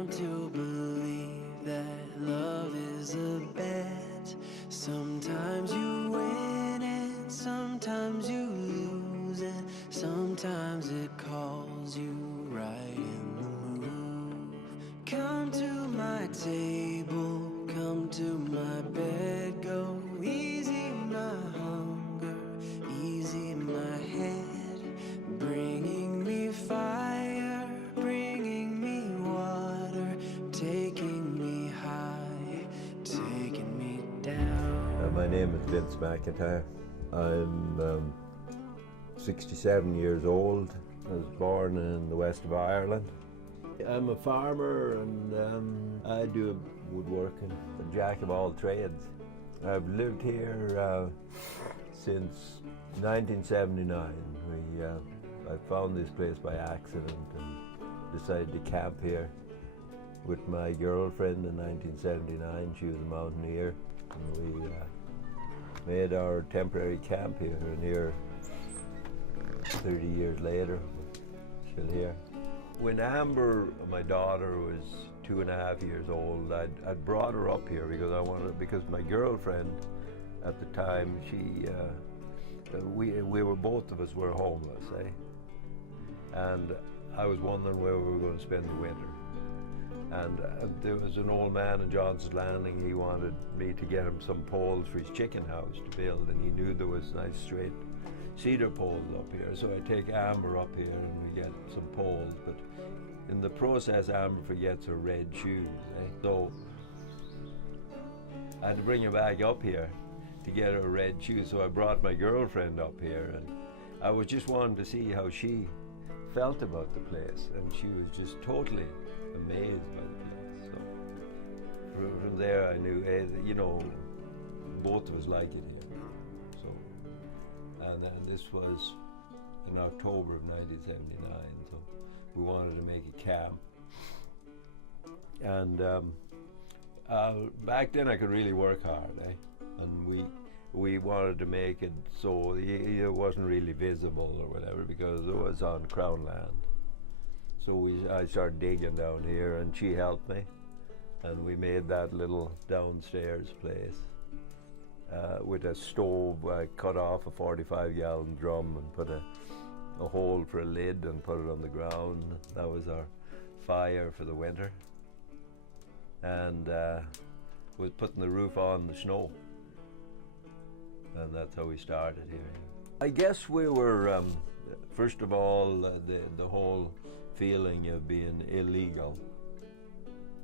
come to believe that love is a bet. Sometimes you win and sometimes you lose, and sometimes it calls you right in the move. Come to my table, come to my bed, go easy my hunger, easy my head, bringing me fire, bringing me water, taking me high, taking me down. My name is Vince McIntyre. I'm 67 years old. I was born in the west of Ireland. I'm a farmer and I do woodworking, a jack of all trades. I've lived here since 1979. I found this place by accident and decided to camp here with my girlfriend in 1979. She was a mountaineer, and we made our temporary camp here, and here 30 years later, still here. When Amber, my daughter, was 2.5 years old, I'd brought her up here because my girlfriend at the time, we were, both of us were homeless, and I was wondering where we were going to spend the winter. And there was an old man in Johnson's Landing. He wanted me to get him some poles for his chicken house to build, and he knew there was nice straight cedar poles up here. So I take Amber up here and we get some poles, but in the process Amber forgets her red shoes. So I had to bring her back up here to get her red shoes. So I brought my girlfriend up here, and I was just wanting to see how she felt about the place, and she was just totally amazed by the place. So from there I knew, both of us like it here. So, and then this was in October of 1979, so we wanted to make a camp. And back then I could really work hard, and we wanted to make it so it wasn't really visible or whatever, because it was on Crown land. So I started digging down here, and she helped me, and we made that little downstairs place with a stove. I cut off a 45-gallon drum and put a hole for a lid and put it on the ground. That was our fire for the winter, and was putting the roof on the snow, and that's how we started here. I guess we were, first of all, the whole feeling of being illegal,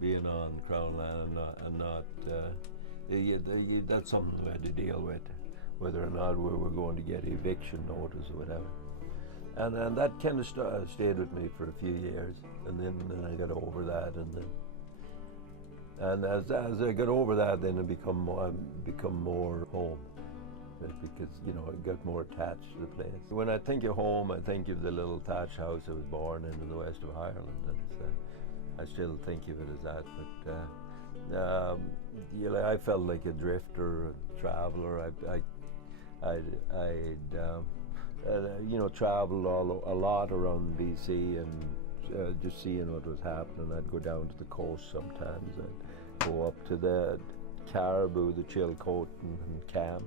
being on Crown land and not that's something we had to deal with, whether or not we were going to get eviction notice or whatever. And that kind of stayed with me for a few years, and then I got over that, and as I got over that, then it become more home, because I got more attached to the place. When I think of home, I think of the little thatched house I was born in the west of Ireland, and I still think of it as that. But I felt like a drifter, a traveler. I'd traveled a lot around BC, and just seeing what was happening. I'd go down to the coast sometimes. I'd go up to the Caribou, the Chilcote, and camp,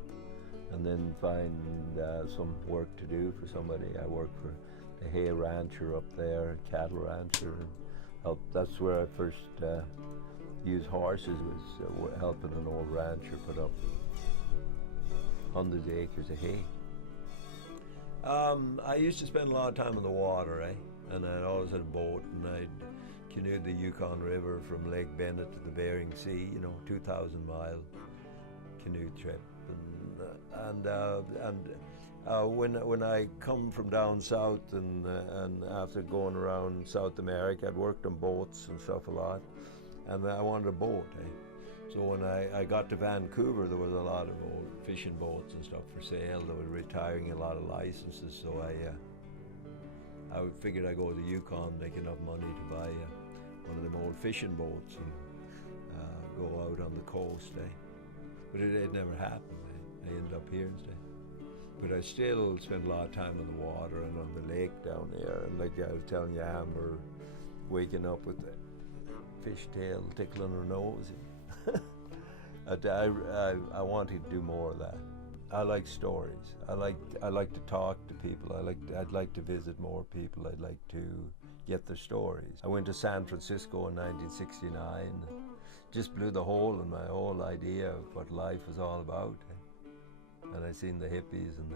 and then find some work to do for somebody. I worked for a hay rancher up there, a cattle rancher, and that's where I first used horses, was helping an old rancher put up hundreds of acres of hay. I used to spend a lot of time on the water, and I'd always had a boat, and I'd canoed the Yukon River from Lake Bennett to the Bering Sea, 2,000-mile canoe trip. And when I come from down south, and after going around South America, I'd worked on boats and stuff a lot, and I wanted a boat. So when I got to Vancouver, there was a lot of old fishing boats and stuff for sale. They were retiring a lot of licenses, so I figured I'd go to the Yukon, make enough money to buy one of them old fishing boats and go out on the coast. But it never happened. I ended up here instead. But I still spent a lot of time on the water and on the lake down there. And like I was telling you, Amber, waking up with fishtail tickling her nose. I wanted to do more of that. I like stories. I like to talk to people. I'd like to visit more people. I'd like to get their stories. I went to San Francisco in 1969. Just blew the hole in my whole idea of what life was all about. And I seen the hippies and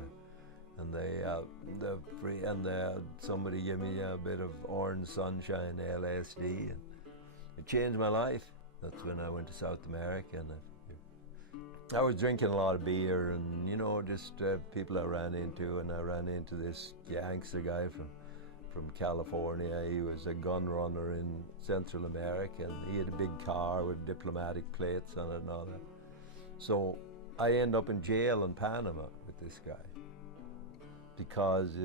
somebody gave me a bit of orange sunshine LSD, and it changed my life. That's when I went to South America, and I was drinking a lot of beer, and just people I ran into, and I ran into this gangster guy from California. He was a gun runner in Central America, and he had a big car with diplomatic plates on it and all that. So I end up in jail in Panama with this guy because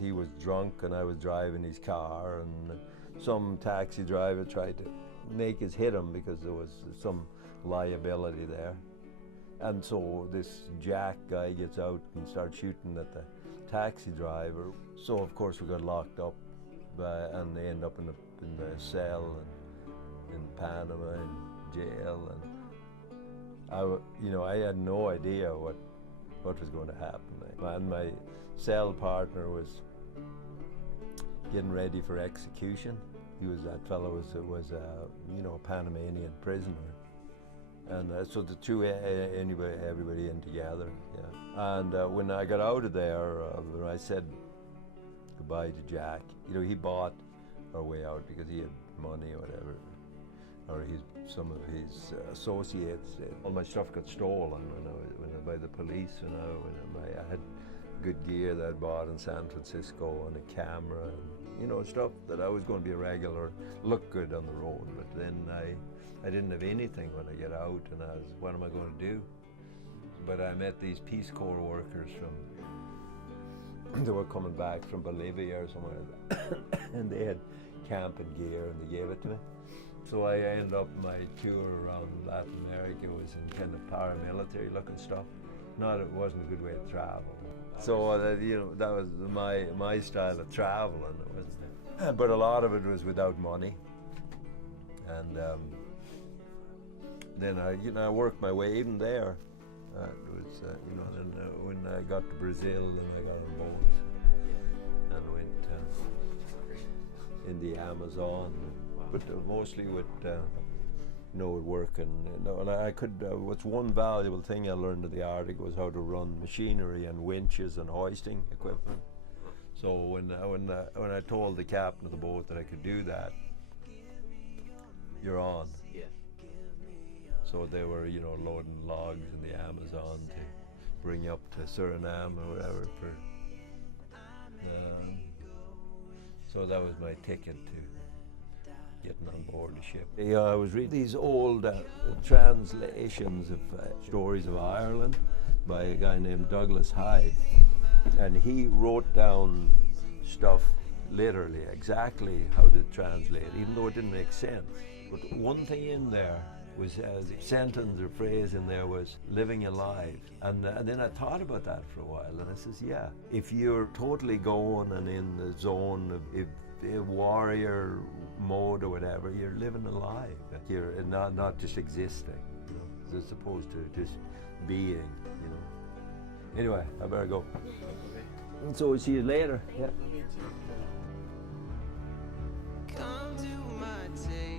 he was drunk and I was driving his car, and some taxi driver tried to make us hit him because there was some liability there. And so this Jack guy gets out and starts shooting at the taxi driver. So of course we got locked up, and they end up in the cell in Panama, in jail. And I had no idea what was going to happen. And my cell partner was getting ready for execution. That fellow was a Panamanian prisoner. And so the two, everybody in together, yeah. And when I got out of there, when I said goodbye to Jack, he bought our way out because he had money or whatever, or some of his associates. All my stuff got stolen by the police. I had good gear that I bought in San Francisco, and a camera, and stuff that I was going to be a regular, look good on the road. But then I didn't have anything when I get out, and what am I going to do? But I met these Peace Corps workers they were coming back from Bolivia or somewhere, and they had camping gear, and they gave it to me. So I ended up, my tour around Latin America was in kind of paramilitary looking stuff. It wasn't a good way to travel. So that was my style of travel, and it wasn't. But a lot of it was without money, and then I worked my way in there. It was then when I got to Brazil, then I got on boats and went in the Amazon, but mostly with work and I could. What's one valuable thing I learned in the Arctic was how to run machinery and winches and hoisting equipment. So when I told the captain of the boat that I could do that, you're on. Yeah. So they were, loading logs in the Amazon to bring up to Suriname or whatever. So that was my ticket to getting on board the ship. I was reading these old translations of stories of Ireland by a guy named Douglas Hyde, and he wrote down stuff literally exactly how to translate, even though it didn't make sense. But one thing in there was a sentence or phrase in there was living alive, and then I thought about that for a while, and I says, yeah, if you're totally going and in the zone of warrior mode or whatever, you're living alive. You're not just existing, as opposed to just being, Anyway, I better go. And so we'll see you later. Yeah. Come to my table.